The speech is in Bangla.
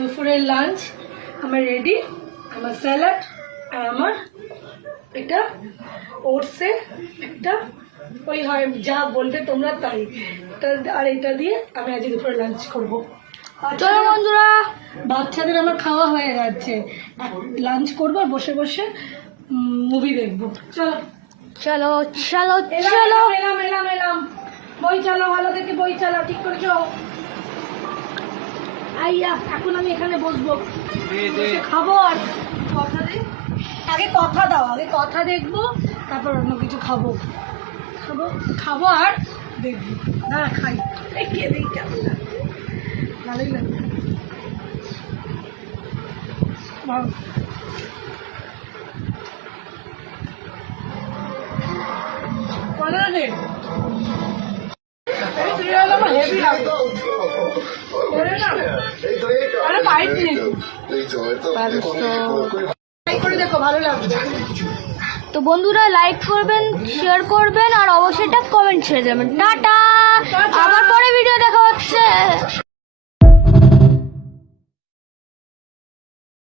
দুপুরের লাঞ্চ আমার রেডি, আমার স্যালাড আর আমার এটা ওটসে একটা ওই হয় যা বলবে তোমরা তাই, আর এটা দিয়ে আমি আজ দুপুরে লাঞ্চ করবো। চলো বন্ধুরা, বাচ্চাদের আমার খাওয়া হয়ে যাচ্ছে, লাঞ্চ করবো আর বসে বসে মুভি দেখবো। চলো চলো চলো এলাম চলো এলাম এলাম এলাম বই চালাও, ভালো দেখে বই চালাও, ঠিক করে যাও। আইয়া এখন আমি এখানে বসবো, বসে খাবো আর কথা দে, আগে কথা দাও, আগে কথা দেখবো তারপর অন্য কিছু খাবো, খাবো খাবো আর দেখবো। দাঁড়া খাই, এই কে দেখি কেমন লাগছে, ভালোই লাগবে। ভালো রে, এই সিরিয়াল আমার হেভি লাগতো। আরে পাইপ নেই করে দেখো, ভালো লাগবে। তো বন্ধুরা লাইক করবেন, শেয়ার করবেন আর অবশ্যই একটা কমেন্ট ছেড়ে যাবেন। টাটা, আবার পরে ভিডিও দেখা হচ্ছে।